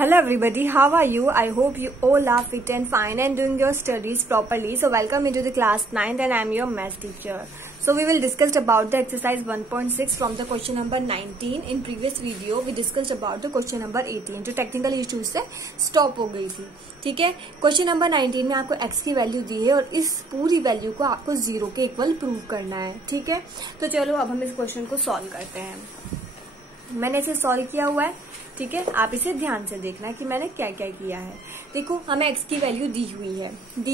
Hello everybody, how are you? I hope you all are fit and fine and doing your studies properly. So welcome into the class 9th and I am your math teacher. So we will discuss about the exercise 1.6 from the question number 19. In previous video we discussed about the question number 18 जो technical issues से stop हो गई थी. ठीक है, question number 19 में आपको x की वैल्यू दी है और इस पूरी वैल्यू को आपको 0 के इक्वल प्रूव करना है. ठीक है, तो चलो अब हम इस क्वेश्चन को सॉल्व करते हैं. मैंने इसे सॉल्व किया हुआ है. ठीक है, आप इसे ध्यान से देखना कि मैंने क्या क्या किया है. देखो, हमें x की वैल्यू दी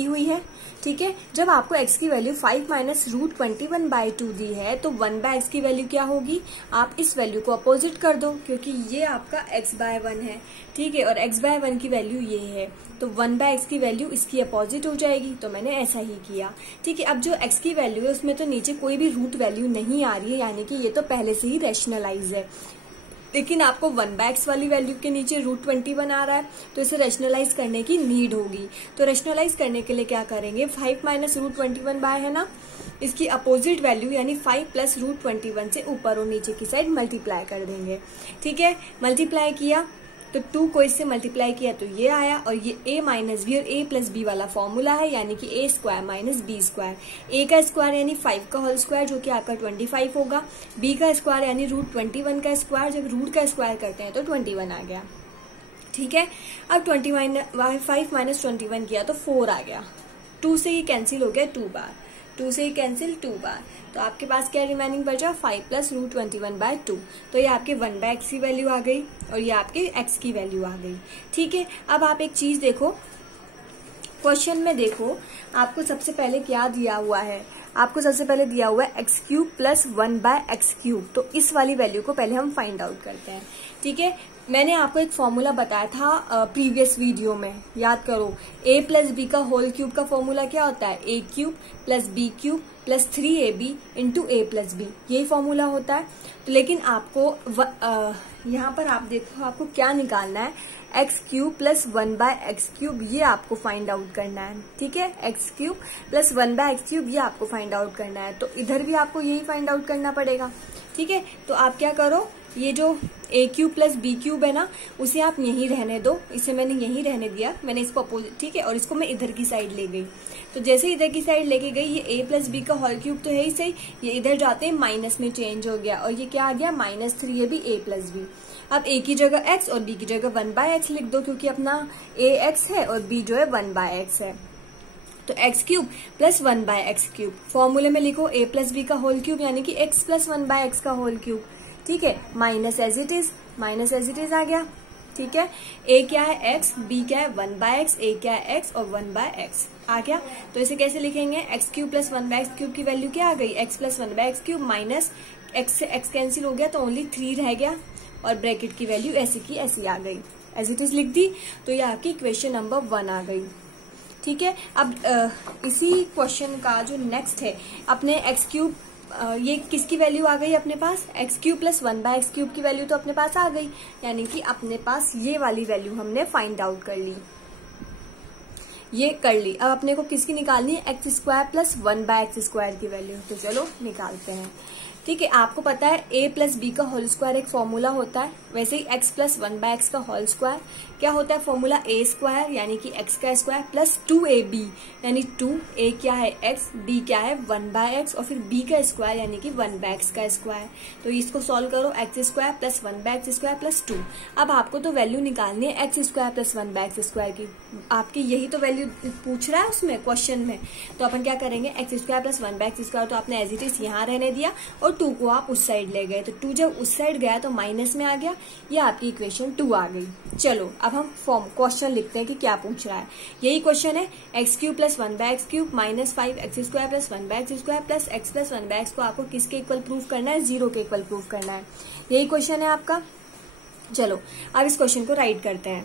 हुई है. ठीक है, जब आपको x की वैल्यू 5 माइनस रूट 21/2 दी है तो 1/x की वैल्यू क्या होगी. आप इस वैल्यू को अपोजिट कर दो क्योंकि ये आपका x/1 है. ठीक है, और x/1 की वैल्यू ये है तो 1/x की वैल्यू इसकी अपोजिट हो जाएगी. तो मैंने ऐसा ही किया. ठीक है, अब जो x की वैल्यू है उसमें तो नीचे कोई भी रूट वैल्यू नहीं आ रही है, यानी कि ये तो पहले से ही रैशनलाइज है. लेकिन आपको 1/x वाली वैल्यू के नीचे रूट 21 आ रहा है तो इसे रैशनलाइज करने की नीड होगी. तो रैशनलाइज करने के लिए क्या करेंगे, 5 माइनस रूट 21 बाय है ना, इसकी अपोजिट वैल्यू यानी 5 प्लस रूट 21 से ऊपर और नीचे की साइड मल्टीप्लाई कर देंगे. ठीक है, मल्टीप्लाई किया तो 2 को इससे मल्टीप्लाई किया तो ये आया और ये a माइनस बी और a प्लस बी वाला फॉर्मूला है, यानी कि a square minus B square. a का स्क्वायर यानी 5 का होल स्क्वायर जो कि आपका 25 होगा. b का स्क्वायर यानी रूट 21 का स्क्वायर, जब रूट का स्क्वायर करते हैं तो 21 आ गया. ठीक है, अब 5 माइनस 21 किया तो 4 आ गया. 2 से ही कैंसिल हो गया 2 बार, 2 से ही कैंसिल 2 बार. तो आपके पास क्या रिमेनिंग बचा, 5 प्लस रूट 21/2. तो ये आपके 1/x की वैल्यू आ गई और ये आपके x की वैल्यू आ गई. ठीक है, अब आप एक चीज देखो, क्वेश्चन में देखो आपको सबसे पहले क्या दिया हुआ है. आपको सबसे पहले दिया हुआ है x³ प्लस 1/x³. तो इस वाली वैल्यू को पहले हम फाइंड आउट करते हैं. ठीक है, मैंने आपको एक फॉर्मूला बताया था प्रीवियस वीडियो में, याद करो. a प्लस बी का होल क्यूब का फॉर्मूला क्या होता है, a³ plus b³ plus 3ab into a plus B, यही फॉर्मूला होता है. तो लेकिन आपको यहाँ पर आप देखो आपको क्या निकालना है, x³ प्लस 1/x³, ये आपको फाइंड आउट करना है. ठीक है, x³ प्लस 1/x³ ये आपको फाइंड आउट करना है. तो इधर भी आपको यही फाइंड आउट करना पड़ेगा. ठीक है, तो आप क्या करो, ये जो a³ प्लस b³ है ना, उसे आप यहीं रहने दो. इसे मैंने यहीं रहने दिया, मैंने इसको अपोजिट. ठीक है, और इसको मैं इधर की साइड ले गई. तो जैसे इधर की साइड लेके गई, ये a प्लस बी का होल क्यूब तो है ही सही, ये इधर जाते हैं माइनस में चेंज हो गया और ये क्या आ गया, -3ab a प्लस बी. अब a की जगह x और b की जगह 1/x लिख दो क्योंकि अपना a x है और b जो है 1/x है. तो x³ प्लस 1/x³. फॉर्मूले में लिखो a प्लस बी का होल क्यूब यानी कि x प्लस 1/x का होल क्यूब. ठीक है, माइनस एज इट इज आ गया. ठीक है, a क्या है x, b क्या है 1/x, a क्या है x और 1/x आ गया. तो इसे कैसे लिखेंगे, x³ प्लस 1/x³ की वैल्यू क्या आ गई, x plus 1/x³ minus x से x कैंसिल हो गया तो ओनली 3 रह गया और ब्रैकेट की वैल्यू ऐसी की ऐसी आ गई. एज इट इज लिख दी तो ये आपकी इक्वेशन नंबर 1 आ गई. ठीक है, अब इसी क्वेश्चन का जो नेक्स्ट है, अपने x³ ये किसकी वैल्यू आ गई अपने पास, x³ प्लस 1/x³ की वैल्यू तो अपने पास आ गई, यानी कि अपने पास ये वाली वैल्यू हमने फाइंड आउट कर ली, ये कर ली. अब अपने को किसकी निकालनी है, x² प्लस 1/x² की वैल्यू. तो चलो निकालते हैं. ठीक है, आपको पता है a प्लस बी का होल स्क्वायर एक फॉर्मूला होता है, वैसे ही x प्लस 1/x का होल स्क्वायर क्या होता है, फॉर्मूला a स्क्वायर यानी कि x का स्क्वायर प्लस 2ab यानी 2, a क्या है x, b क्या है 1/x और फिर b का स्क्वायर यानी कि 1/x का स्क्वायर. तो इसको सॉल्व करो, x² प्लस 1/x² प्लस 2. अब आपको तो वैल्यू निकालनी है x² प्लस 1/x² की. आपकी यही तो वैल्यू पूछ रहा है उसमें क्वेश्चन में. तो अपन क्या करेंगे, x² प्लस 1/x² तो आपने एज इट इज यहाँ रहने दिया और 2 को आप उस साइड ले गए. तो 2 जब उस साइड गया तो माइनस में आ गया, ये आपकी इक्वेशन 2 आ गई. चलो अब हम क्वेश्चन लिखते हैं कि क्या पूछ रहा है. यही क्वेश्चन है, x³ plus 1/x³ minus 5x² plus 1/x² plus x plus 1/x को आपको किसके इक्वल प्रूव करना है, 0 के इक्वल प्रूव करना है. यही क्वेश्चन है आपका. चलो अब इस क्वेश्चन को राइट करते हैं.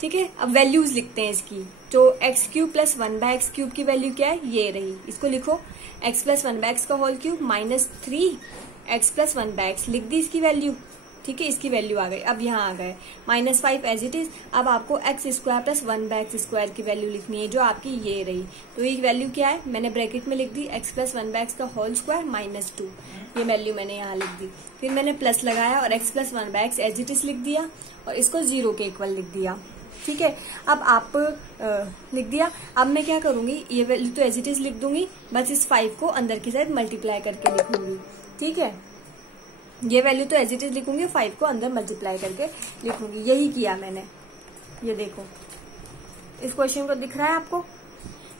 ठीक है, अब वैल्यूज लिखते हैं इसकी. तो x³ प्लस 1/x³ की वैल्यू क्या है, ये रही. इसको लिखो, x प्लस 1/x का whole cube minus 3x plus 1/x लिख दी इसकी वैल्यू. ठीक है, इसकी वैल्यू आ गई। अब यहाँ आ गए -5 एज इट इज। अब आपको एक्स स्क्वायर प्लस 1/x² की वैल्यू लिखनी है, जो आपकी ये रही। तो ये वैल्यू क्या है, मैंने ब्रैकेट में लिख दी x प्लस 1/x का होल स्क्वायर -2, ये वैल्यू मैंने यहाँ लिख दी। फिर मैंने प्लस लगाया और x plus 1/x as it is लिख दिया और इसको 0 के इक्वल लिख दिया। ठीक है, अब आप लिख दिया। अब मैं क्या करूंगी, ये वैल्यू तो एज इट इज लिख दूंगी, बस इस 5 को अंदर की साइड मल्टीप्लाई करके लिखूंगी। ठीक है, ये वैल्यू तो एज इट इज लिखूंगी, 5 को अंदर मल्टीप्लाई करके लिखूंगी। यही किया मैंने। ये देखो, इस क्वेश्चन को दिख रहा है आपको।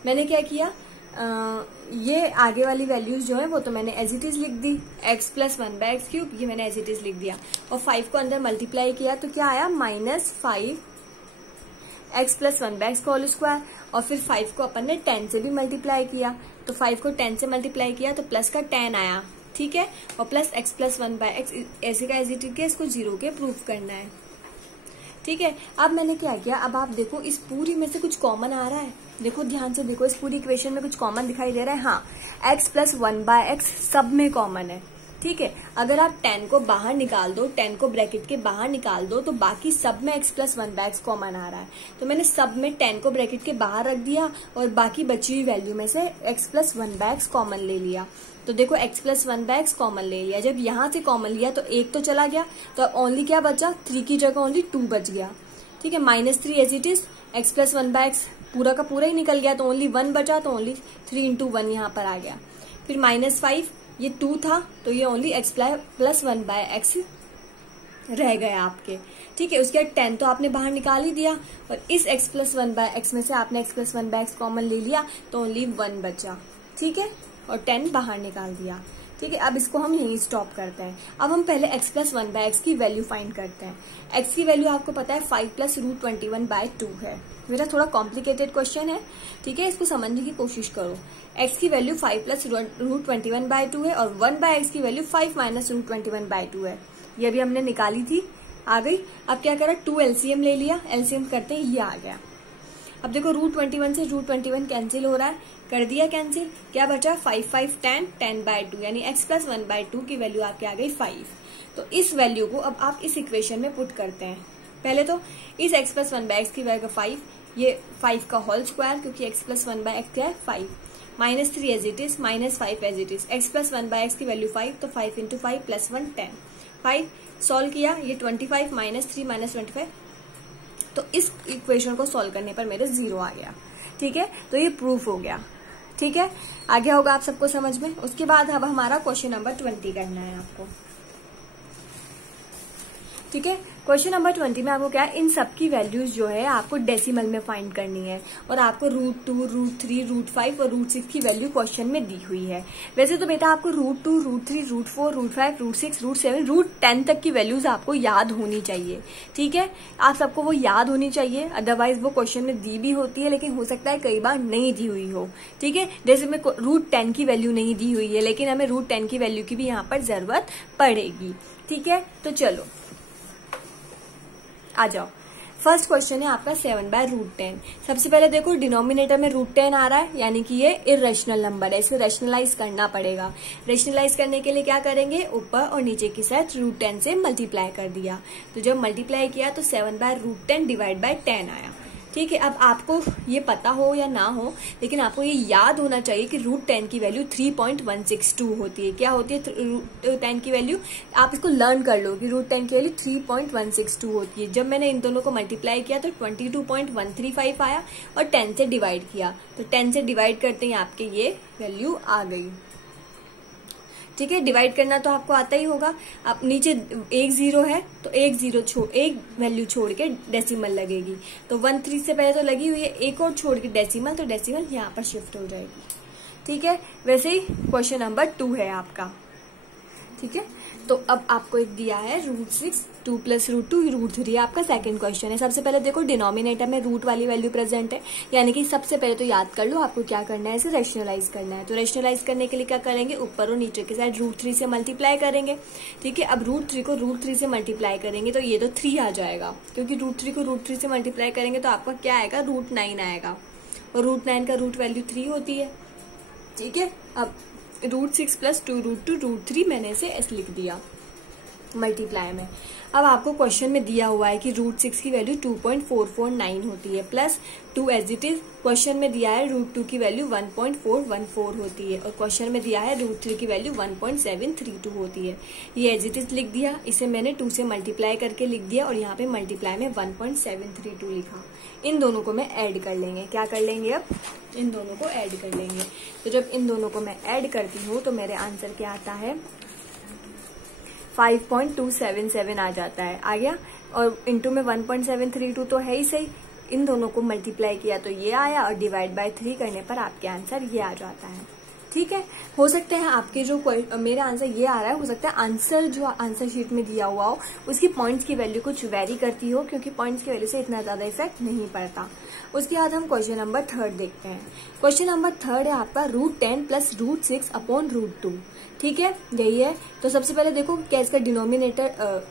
मैंने क्या किया, ये आगे वाली वैल्यूज जो है वो तो मैंने एज इट इज लिख दी, x प्लस 1/x3 ये मैंने एज इट इज लिख दिया और 5 को अंदर मल्टीप्लाई किया तो क्या आया, -5 x प्लस 1/x का होल स्क्वायर। और फिर 5 को अपन ने 10 से भी मल्टीप्लाई किया, तो 5 को 10 से मल्टीप्लाई किया तो प्लस का 10 आया। ठीक है, और प्लस x प्लस 1/x ऐसे का एज इट इज, इसको 0 के प्रूफ करना है। ठीक है, अब मैंने क्या किया, अब आप देखो इस पूरी में से कुछ कॉमन आ रहा है। देखो ध्यान से देखो, इस पूरी इक्वेशन में कुछ कॉमन दिखाई दे रहा है। हाँ, x प्लस 1/x सब में कॉमन है। ठीक है, अगर आप 10 को बाहर निकाल दो, 10 को ब्रैकेट के बाहर निकाल दो, तो बाकी सब में x प्लस 1/x कॉमन आ रहा है। तो मैंने सब में 10 को ब्रैकेट के बाहर रख दिया और बाकी बची हुई वैल्यू में से x प्लस 1/x कॉमन ले लिया। तो देखो x प्लस 1/x कॉमन ले लिया। जब यहां से कॉमन लिया तो 1 तो चला गया, तो अब ओनली क्या बचा, 3 की जगह ओनली 2 बच गया। ठीक है, -3 as it is, x plus 1/x पूरा का पूरा ही निकल गया, तो ओनली 1 बचा, तो ओनली 3 × 1 यहाँ पर आ गया। फिर -5, ये 2 था तो ये ओनली x प्लस 1/x रह गया आपके। ठीक है, उसके बाद 10 तो आपने बाहर निकाल ही दिया और इस x प्लस 1/x में से आपने x प्लस 1/x कॉमन ले लिया तो ओनली 1 बचा। ठीक है, और 10 बाहर निकाल दिया। ठीक है, अब इसको हम यहीं स्टॉप करते हैं। अब हम पहले x प्लस 1/x की वैल्यू फाइंड करते हैं। x की वैल्यू आपको पता है 5 प्लस √21/2 है। मेरा थोड़ा कॉम्प्लिकेटेड क्वेश्चन है, ठीक है, इसको समझने की कोशिश करो। x की वैल्यू 5 प्लस √21/2 है और 1/x की वैल्यू 5 माइनस √21/2 है। ये भी हमने निकाली थी, आ गई। अब क्या करा, 2 LCM ले लिया, LCM करते ही ये आ गया। अब देखो √21 से √21 कैंसिल हो रहा है, कर दिया कैंसिल, क्या बचा, 5 5 10 10/2 यानी x प्लस 1/2 की वैल्यू आपके आ गई 5। तो इस वैल्यू को अब आप इस इक्वेशन में पुट करते हैं। पहले तो इस x प्लस 1/x की वैल्यू 5, ये 5 का होल स्क्वायर, क्योंकि x प्लस 1/x क्या है 5, -3 as it is, -5 as it is, x plus 1/x की वैल्यू 5, तो 5 × 5 प्लस 1 10। 5 सॉल्व किया, ये 25 -3 -25, तो इस इक्वेशन को सॉल्व करने पर मेरे 0 आ गया। ठीक है, तो ये प्रूफ हो गया। ठीक है, आ गया होगा आप सबको समझ में। उसके बाद अब हमारा क्वेश्चन नंबर 20 करना है आपको। ठीक है, क्वेश्चन नंबर 20 में आपको क्या है, इन सब की वैल्यूज जो है आपको डेसिमल में फाइंड करनी है और आपको √2, √3, √5 और √6 की वैल्यू क्वेश्चन में दी हुई है। वैसे तो बेटा आपको √2, √3, √4, √5, √6, √7, √10 तक की वैल्यूज आपको याद होनी चाहिए। ठीक है, आप सबको वो याद होनी चाहिए, अदरवाइज वो क्वेश्चन में दी भी होती है, लेकिन हो सकता है कई बार नहीं दी हुई हो। ठीक है, जैसे में √10 की वैल्यू नहीं दी हुई है, लेकिन हमें √10 की वैल्यू की भी यहाँ पर जरूरत पड़ेगी। ठीक है, तो चलो आ जाओ। फर्स्ट क्वेश्चन है आपका 7/√10। सबसे पहले देखो डिनोमिनेटर में √10 आ रहा है, यानी कि ये इरेशनल नंबर है, इसे रेशनलाइज करना पड़ेगा। रेशनलाइज करने के लिए क्या करेंगे, ऊपर और नीचे की साइड √10 से मल्टीप्लाई कर दिया, तो जब मल्टीप्लाई किया तो 7/√10 डिवाइड बाय 10 आया। ठीक है, अब आपको ये पता हो या ना हो, लेकिन आपको ये याद होना चाहिए कि √10 की वैल्यू 3.162 होती है। क्या होती है √10 की वैल्यू, आप इसको लर्न कर लो कि √10 की वैल्यू 3.162 होती है। जब मैंने इन दोनों को मल्टीप्लाई किया तो 22.135 आया और 10 से डिवाइड किया, तो 10 से डिवाइड करते ही आपके ये वैल्यू आ गई। ठीक है, डिवाइड करना तो आपको आता ही होगा। अब नीचे एक 0 है तो एक वैल्यू छोड़ के डेसिमल लगेगी, तो 13 से पहले तो लगी हुई है, एक और छोड़ के डेसिमल, तो डेसिमल यहाँ पर शिफ्ट हो जाएगी। ठीक है, वैसे ही क्वेश्चन नंबर 2 है आपका। ठीक है, तो अब आपको एक दिया है √6, 2 प्लस √2, √3 आपका सेकंड क्वेश्चन है। सबसे पहले देखो डिनोमिनेटर में रूट वाली वैल्यू प्रेजेंट है, यानी कि सबसे पहले तो याद कर लो आपको क्या करना है, इसे रेशनलाइज करना है। तो रेशनलाइज करने के लिए क्या करेंगे, ऊपर और नीचे के साइड √3 से मल्टीप्लाई करेंगे। ठीक है, अब √3 को √3 से मल्टीप्लाई करेंगे तो ये तो 3 आ जाएगा, क्योंकि √3 को √3 से मल्टीप्लाई करेंगे तो आपका क्या आएगा, √9 आएगा, और √9 का रूट वैल्यू 3 होती है। ठीक है, अब √6 प्लस 2 √2 √3 मैंने इसे ऐसे लिख दिया। मल्टीप्लाई में। अब आपको क्वेश्चन में दिया हुआ है कि √6 की वैल्यू 2.449 होती है, plus 2 as it is question में दिया है √2 की वैल्यू 1.414 होती है, और क्वेश्चन में दिया है √3 की वैल्यू 1.732 होती है। ये एज इट इज लिख दिया, इसे मैंने 2 से मल्टीप्लाई करके लिख दिया, और यहाँ पे मल्टीप्लाई में 1.732 लिखा। इन दोनों को मैं ऐड कर लेंगे। क्या कर लेंगे? अब इन दोनों को ऐड कर लेंगे। तो जब इन दोनों को मैं ऐड करती हूँ तो मेरे आंसर क्या आता है? 5.277 आ जाता है। आ गया, और इंटू में 1.732 तो है ही सही। इन दोनों को मल्टीप्लाई किया तो ये आया, और डिवाइड बाय 3 करने पर आपके आंसर ये आ जाता है। ठीक है, हो सकता है आपके जो मेरा आंसर ये आ रहा है, हो सकता है आंसर जो आंसर शीट में दिया हुआ हो उसकी पॉइंट्स की वैल्यू कुछ वेरी करती हो, क्योंकि पॉइंट्स की वैल्यू से इतना ज्यादा इफेक्ट नहीं पड़ता। उसके बाद हम क्वेश्चन नंबर 3 देखते हैं। क्वेश्चन नंबर 3 है आपका √10 प्लस √6 अपॉन √2। ठीक है, यही है। तो सबसे पहले देखो क्या इसका डिनोमिनेटर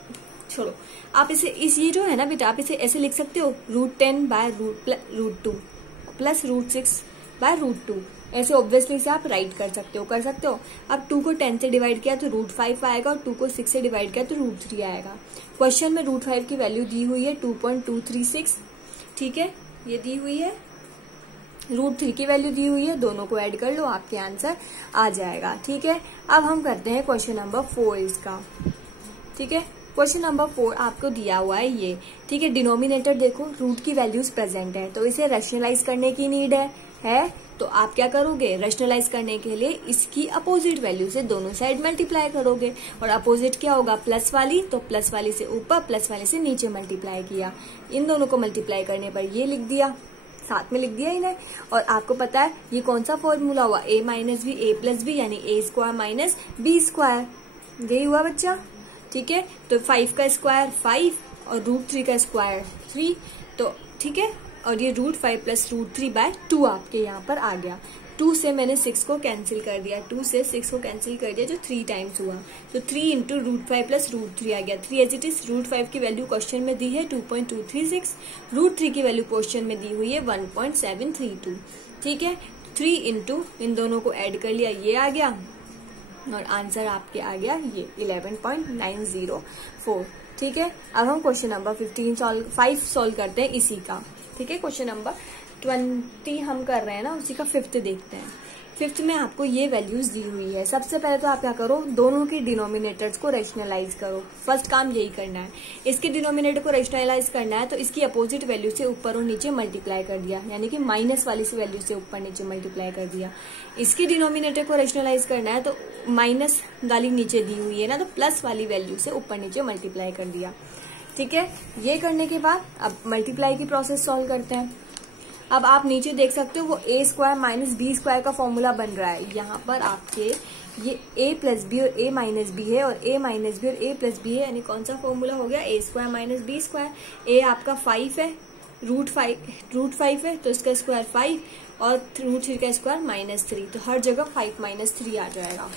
छोड़ो, आप इसे ये जो है ना बेटा, आप इसे ऐसे लिख सकते हो √10 बाय √2 प्लस √6 बाय √2। ऐसे ऑब्वियसली से आप राइट कर सकते हो। अब 2 को 10 से डिवाइड किया तो √5 आएगा, और 2 को 6 से डिवाइड किया तो √3 आएगा। क्वेश्चन में √5 की वैल्यू दी हुई है 2.236। ठीक है, ये दी हुई है। √3 की वैल्यू दी हुई है, दोनों को ऐड कर लो, आपके आंसर आ जाएगा। ठीक है, अब हम करते हैं क्वेश्चन नंबर 4 इसका। ठीक है, क्वेश्चन नंबर 4 आपको दिया हुआ है ये। ठीक है, डिनोमिनेटर देखो रूट की वैल्यूज प्रेजेंट है, तो इसे रैशनलाइज करने की नीड है। तो आप क्या करोगे? रैशनलाइज करने के लिए इसकी अपोजिट वैल्यू से दोनों साइड मल्टीप्लाई करोगे, और अपोजिट क्या होगा? प्लस वाली, तो प्लस वाली से ऊपर, प्लस वाली से नीचे मल्टीप्लाई किया। इन दोनों को मल्टीप्लाई करने पर ये लिख दिया, साथ में लिख दिया इन्हें। और आपको पता है ये कौन सा फॉर्मूला हुआ? a minus B A plus B, यानी a² माइनस b²। यही हुआ बच्चा। ठीक है, तो 5 का स्क्वायर 5 और √3 का स्क्वायर 3। तो ठीक है, और ये √5 प्लस √3/2 आपके यहाँ पर आ गया। 2 से मैंने 6 को कैंसिल कर दिया, 2 से 6 को कैंसिल कर दिया, जो 3 टाइम्स हुआ। तो 3 इंटू √5 प्लस √3 आ गया। 3 एज इट इज। √5 की वैल्यू क्वेश्चन में दी है 2.236, √3 की वैल्यू क्वेश्चन में दी हुई है 1.732। ठीक है, 3 इंटू इन दोनों को ऐड कर लिया, ये आ गया, और आंसर आपके आ गया ये 11.904। ठीक है, अब हम क्वेश्चन नंबर 5 सॉल्व करते हैं इसी का। ठीक है, क्वेश्चन नंबर 20 हम कर रहे हैं ना, उसी का 5th देखते हैं। 5th में आपको ये वैल्यूज दी हुई है। सबसे पहले तो आप क्या करो? दोनों के डिनोमिनेटर्स को रैशनलाइज करो। फर्स्ट काम यही करना है। इसके डिनोमिनेटर को रैशनलाइज करना है, तो इसकी अपोजिट वैल्यू से ऊपर और नीचे मल्टीप्लाई कर दिया, यानी कि माइनस वाली से वैल्यू से ऊपर नीचे मल्टीप्लाई कर दिया। इसके डिनोमिनेटर को रैशनलाइज करना है, तो माइनस वाली नीचे दी हुई है ना, तो प्लस वाली वैल्यू से ऊपर नीचे मल्टीप्लाई कर दिया। ठीक है, ये करने के बाद अब मल्टीप्लाई की प्रोसेस सॉल्व करते हैं। अब आप नीचे देख सकते हो वो a² माइनस b² का फॉर्मूला बन रहा है। यहाँ पर आपके ये a प्लस बी और a माइनस बी है, और a माइनस बी और a प्लस बी है, यानी कौन सा फॉर्मूला हो गया? a² minus b²। a आपका 5 है, √5 है, तो इसका स्क्वायर 5, और √3 का स्क्वायर -3, तो हर जगह 5 - 3 आ जाएगा।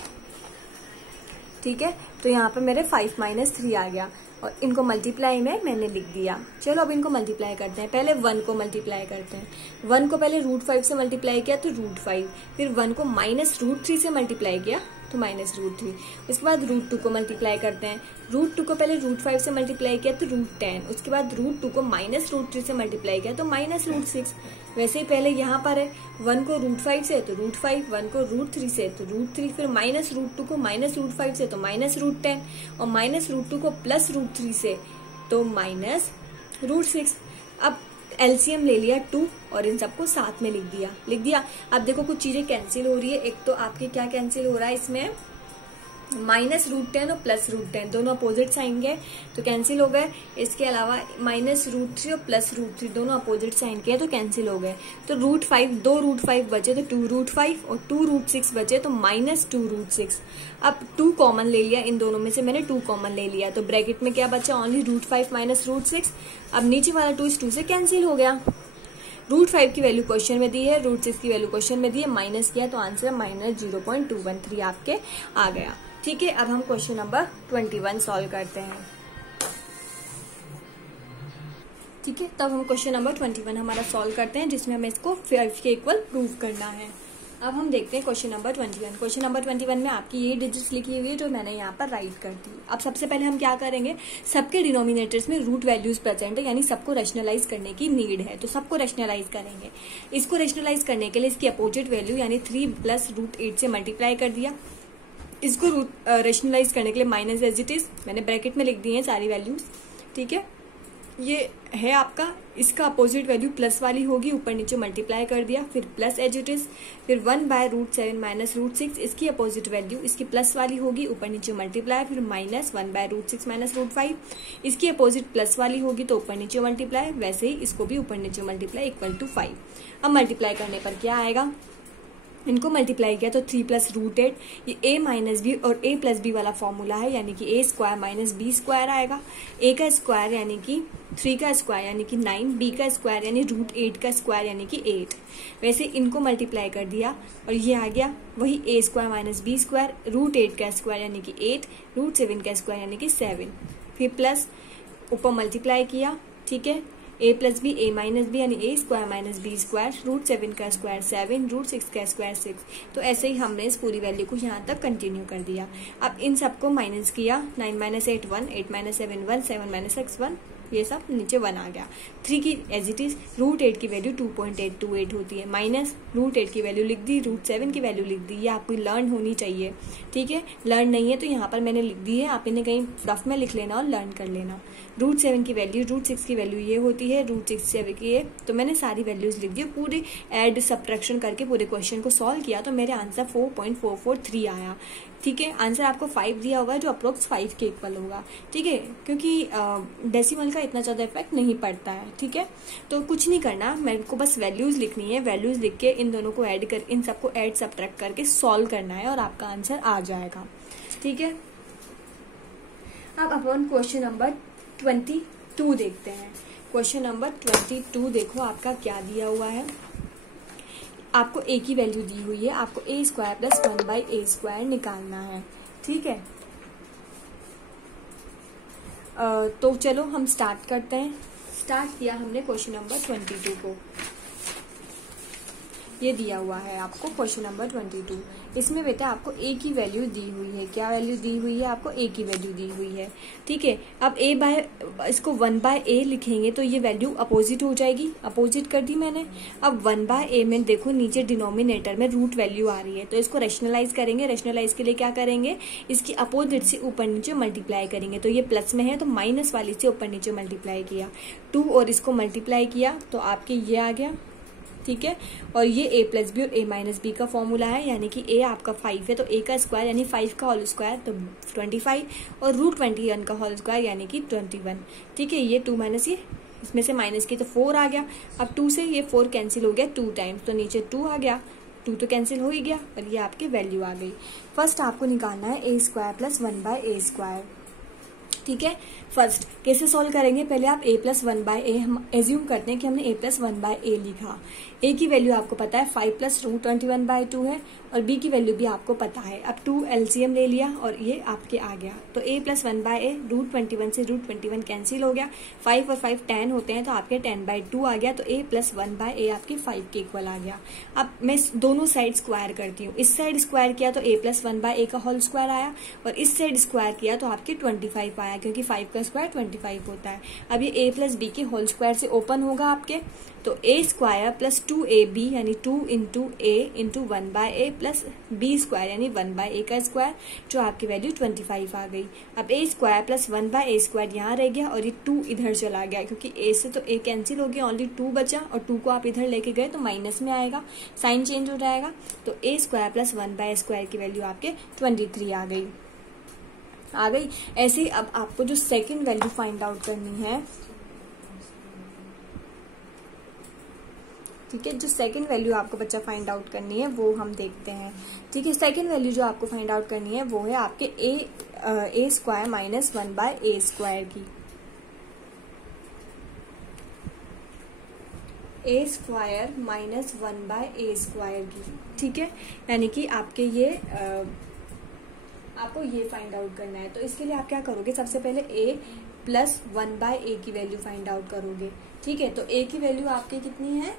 ठीक है, तो यहाँ पे मेरे 5 - 3 आ गया, और इनको मल्टीप्लाई में मैंने लिख दिया। चलो अब इनको मल्टीप्लाई करते हैं। पहले 1 को मल्टीप्लाई करते हैं। 1 को पहले √5 से मल्टीप्लाई किया तो √5, फिर 1 को -√3 से मल्टीप्लाई किया तो -√3। उसके बाद √2 को मल्टीप्लाई करते हैं। √2 को पहले √5 से मल्टीप्लाई किया तो √10, उसके बाद √2 को -√3 से मल्टीप्लाई किया तो -√6। वैसे ही पहले यहाँ पर है 1 को √5 से तो √5, 1 को √3 से तो √3, फिर -√2 को -√5 से तो -√10, और -√2 को +√3 से तो -√6। अब एलसीएम ले लिया 2, और इन सबको साथ में लिख दिया। अब देखो कुछ चीजें कैंसिल हो रही है। एक तो आपके क्या कैंसिल हो रहा है इसमें? -√10 और +√10 दोनों अपोजिट साइन के, तो कैंसिल हो गए। इसके अलावा -√3 और +√3 दोनों अपोजिट साइन के, तो कैंसिल हो गए। तो √5, 2 √5 बचे तो 2 √5, और 2 √6 बचे तो -2 √6। अब 2 कॉमन ले लिया, इन दोनों में से मैंने 2 कॉमन ले लिया, तो ब्रैकेट में क्या बचा? ओनली √5 - √6। अब नीचे वाला 2 इस 2 से कैंसिल हो गया। √5 की वैल्यू क्वेश्चन में दी है, √6 की वैल्यू क्वेश्चन में दी है, माइनस किया तो आंसर -0.213 आपके आ गया। ठीक है, अब हम क्वेश्चन नंबर 21 सॉल्व करते हैं। ठीक है, तब हम क्वेश्चन नंबर 21 हमारा सॉल्व करते हैं, जिसमें हमें इसको 5 के इक्वल प्रूव करना है। अब हम देखते हैं क्वेश्चन नंबर 21। क्वेश्चन नंबर 21 में आपकी ये डिजिट्स लिखी हुई है जो मैंने यहाँ पर राइट कर दी। अब सबसे पहले हम क्या करेंगे, सबके डिनोमिनेटर्स में रूट वैल्यूज प्रेजेंट है, यानी सबको रैशनलाइज करने की नीड है, तो सबको रैशनलाइज करेंगे। इसको रैशनलाइज करने के लिए इसकी अपोजिट वैल्यू यानी 3 + √8 से मल्टीप्लाई कर दिया। इसको रैशनलाइज करने के लिए माइनस एज इट इज मैंने ब्रैकेट में लिख दी है सारी वैल्यूज, ठीक है। ये है आपका, इसका अपोजिट वैल्यू प्लस वाली होगी, ऊपर नीचे मल्टीप्लाई कर दिया, फिर प्लस एज इट इज, फिर 1/√7 - √6 इसकी अपोजिट वैल्यू इसकी प्लस वाली होगी, ऊपर नीचे मल्टीप्लाई, फिर माइनस 1/√6 - √5 इसकी अपोजिट प्लस वाली होगी तो ऊपर नीचे मल्टीप्लाई, वैसे ही इसको भी ऊपर नीचे मल्टीप्लाई = 5। अब मल्टीप्लाई करने पर क्या आएगा, इनको मल्टीप्लाई किया तो 3 + √8, ये a - b और a + b वाला फॉर्मूला है, यानी कि a² - b² आएगा। a का स्क्वायर यानी कि 3 का स्क्वायर यानी कि 9, b का स्क्वायर यानी √8 का स्क्वायर यानी कि 8। वैसे इनको मल्टीप्लाई कर दिया और ये आ गया वही a² - b², √8 का स्क्वायर यानी कि 8, √7 का स्क्वायर यानी कि 7, फिर प्लस ऊपर मल्टीप्लाई किया, ठीक है। a + b a - b यानी a² - b², √7 का स्क्वायर 7, √6 का स्क्वायर 6। तो ऐसे ही हमने इस पूरी वैल्यू को यहाँ तक कंटिन्यू कर दिया। अब इन सबको माइनस किया, 9 - 8 1, 8 - 7 1, 7 - 6 1, ये सब नीचे 1 आ गया। 3 की एज इट इज, √8 की वैल्यू 2.828 होती है, माइनस √8 की वैल्यू लिख दी, √7 की वैल्यू लिख दी। ये आपको लर्न होनी चाहिए, ठीक है। लर्न नहीं है तो यहाँ पर मैंने लिख दी है, आप इन्हें कहीं रफ में लिख लेना और लर्न कर लेना। √7 की वैल्यू, √6 की वैल्यू ये होती है, √6 की है, तो मैंने सारी वैल्यूज लिख दी। पूरे एड सब्ट्रैक्शन करके पूरे क्वेश्चन को सॉल्व किया तो मेरे आंसर 4.443 आया, ठीक है। आंसर आपको 5 दिया हुआ है जो अप्रोक्स 5 के इक्वल होगा, ठीक है, क्योंकि डेसिमल का इतना ज्यादा इफेक्ट नहीं पड़ता है, ठीक है। तो कुछ नहीं करना, मेरे को बस वैल्यूज लिखनी है, वैल्यूज लिख के इन दोनों को ऐड कर, इन सबको ऐड सब्ट्रैक्ट करके सॉल्व करना है और आपका आंसर आ जाएगा, ठीक है। अब अपन क्वेश्चन नंबर 22 देखते हैं। क्वेश्चन नंबर 22 देखो आपका क्या दिया हुआ है। आपको a की वैल्यू दी हुई है, आपको a² + 1/a² निकालना है, ठीक है। तो चलो हम स्टार्ट करते हैं। स्टार्ट किया हमने क्वेश्चन नंबर 22 को, ये दिया हुआ है आपको क्वेश्चन नंबर 22। इसमें बेटा आपको a की वैल्यू दी हुई है, क्या वैल्यू दी हुई है, आपको a की वैल्यू दी हुई है, ठीक है। अब इसको 1/a लिखेंगे तो ये वैल्यू अपोजिट हो जाएगी, अपोजिट कर दी मैंने। अब 1/a में देखो नीचे डिनोमिनेटर में रूट वैल्यू आ रही है, तो इसको रैशनलाइज करेंगे। रैशनलाइज के लिए क्या करेंगे, इसकी अपोजिट से ऊपर नीचे मल्टीप्लाई करेंगे, तो ये प्लस में है तो माइनस वाली से ऊपर नीचे मल्टीप्लाई किया, 2 और इसको मल्टीप्लाई किया तो आपके ये आ गया, ठीक है। और ये a + b और a - b का फॉर्मूला है, यानी कि a आपका 5 है तो a का स्क्वायर यानी 5 का होल स्क्वायर तो 25 और √21 का होल स्क्वायर यानी कि 21, ठीक है। ये 2 - ये इसमें से माइनस की तो 4 आ गया। अब 2 से ये 4 कैंसिल हो गया 2 टाइम्स, तो नीचे 2 आ गया, 2 तो कैंसिल हो ही गया और ये आपकी वैल्यू आ गई। फर्स्ट आपको निकालना है a² + 1/a², ठीक है। फर्स्ट कैसे सॉल्व करेंगे, पहले आप a + 1/a, हम एज्यूम करते हैं कि हमने a + 1/a लिखा। a की वैल्यू आपको पता है 5 + √21/2 है और b की वैल्यू भी आपको पता है। अब 2 LCM ले लिया और ये आपके आ गया, तो a + 1/a, √21 से √21 कैंसिल हो गया, 5 और 5 10 होते हैं तो आपके 10/2 आ गया, तो a + 1/a आपके 5 के इक्वल आ गया। अब मैं दोनों साइड स्क्वायर करती हूँ, इस साइड स्क्वायर किया तो a + 1/a का होल स्क्वायर आया और इस साइड स्क्वायर किया तो आपके 25 आया, क्योंकि 5 का स्क्वायर 25 होता है। अब ये a + b के होल स्क्वायर से ओपन होगा आपके, तो a² + 2ab यानी 2 × a × 1/a + b² यानी 1/a का स्क्वायर, जो आपकी वैल्यू 25 आ गई। अब a² + 1/a² यहाँ रह गया और ये 2 इधर चला गया, क्योंकि a से तो a कैंसिल हो गया, ओनली 2 बचा और 2 को आप इधर लेके गए तो माइनस में आएगा, साइन चेंज हो जाएगा, तो a² + 1/a² की वैल्यू आपके 23 आ गई। ऐसे ही अब आपको जो सेकंड वैल्यू फाइंड आउट करनी है, ठीक है, जो सेकंड वैल्यू आपको बच्चा फाइंड आउट करनी है वो हम देखते हैं, ठीक है। सेकंड वैल्यू जो आपको फाइंड आउट करनी है वो है आपके a² - 1/a² की, a² - 1/a² की, ठीक है। यानी कि आपके ये आपको ये फाइंड आउट करना है, तो इसके लिए आप क्या करोगे, सबसे पहले a + 1/a की वैल्यू फाइंड आउट करोगे, ठीक है। तो a की वैल्यू आपकी कितनी है,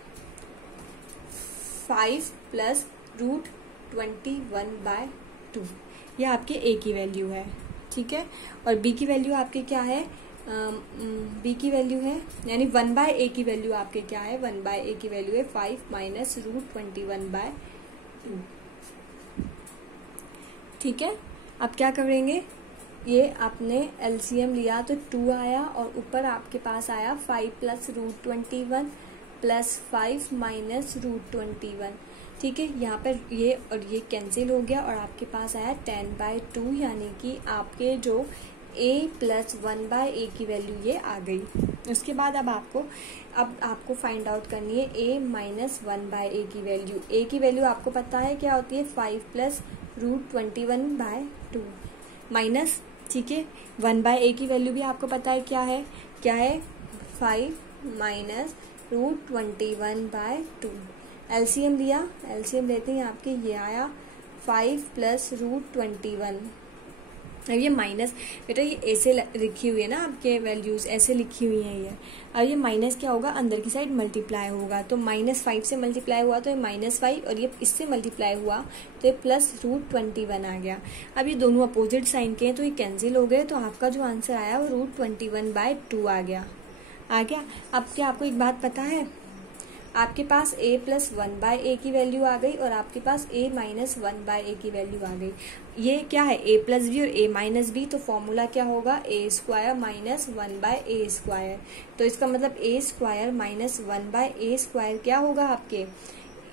5 + √21/2। यह आपके ए की वैल्यू है, ठीक है। और बी की वैल्यू आपके क्या है, बी की वैल्यू है यानी 1/a की वैल्यू आपके क्या है, 1/a की वैल्यू है 5 माइनस √21/2, ठीक है। अब क्या करेंगे, ये आपने एलसीएम लिया तो 2 आया और ऊपर आपके पास आया 5 प्लस √21 प्लस 5 माइनस √21, ठीक है। यहाँ पर ये और ये कैंसिल हो गया और आपके पास आया 10/2, यानी कि आपके जो a प्लस 1/a की वैल्यू ये आ गई। उसके बाद अब आपको फाइंड आउट करनी है a माइनस 1/a की वैल्यू। a की वैल्यू आपको पता है क्या होती है, 5 प्लस √21/2 माइनस, ठीक है, 1/a की वैल्यू भी आपको पता है क्या है 5 माइनस √21/2। एलसीएम लिया, एलसीएम लेते हैं आपके ये आया 5 प्लस √21। अब ये माइनस, बेटा ये ऐसे लिखी हुई है ना आपके वैल्यूज, ऐसे लिखी हुई है ये। अब ये माइनस क्या होगा, अंदर की साइड मल्टीप्लाई होगा, तो -5 से मल्टीप्लाई हुआ तो ये -5 और ये इससे मल्टीप्लाई हुआ तो ये प्लस √21 आ गया। अब ये दोनों अपोजिट साइन के हैं तो ये कैंसिल हो गए, तो आपका जो आंसर आया वो √21/2 आ गया। अब क्या आपको एक बात पता है, आपके पास a प्लस 1/a की वैल्यू आ गई और आपके पास a माइनस 1/a की वैल्यू आ गई। ये क्या है, a प्लस b और a माइनस b, तो फॉर्मूला क्या होगा, a² माइनस 1/a²। तो इसका मतलब a² माइनस 1/a² क्या होगा आपके,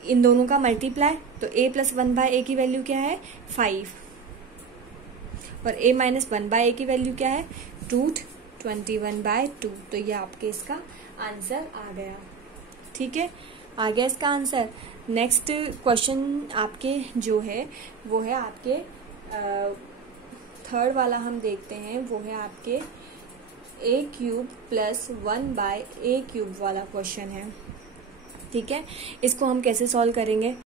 इन दोनों का मल्टीप्लाई, तो a प्लस 1/a की वैल्यू क्या है 5 और a माइनस 1/a की वैल्यू क्या है √21/2। तो ये आपके इसका आंसर आ गया, ठीक है, आ गया इसका आंसर। नेक्स्ट क्वेश्चन आपके जो है वो है आपके थर्ड वाला हम देखते हैं, वो है आपके a³ प्लस 1/a³ वाला क्वेश्चन है, ठीक है। इसको हम कैसे सॉल्व करेंगे,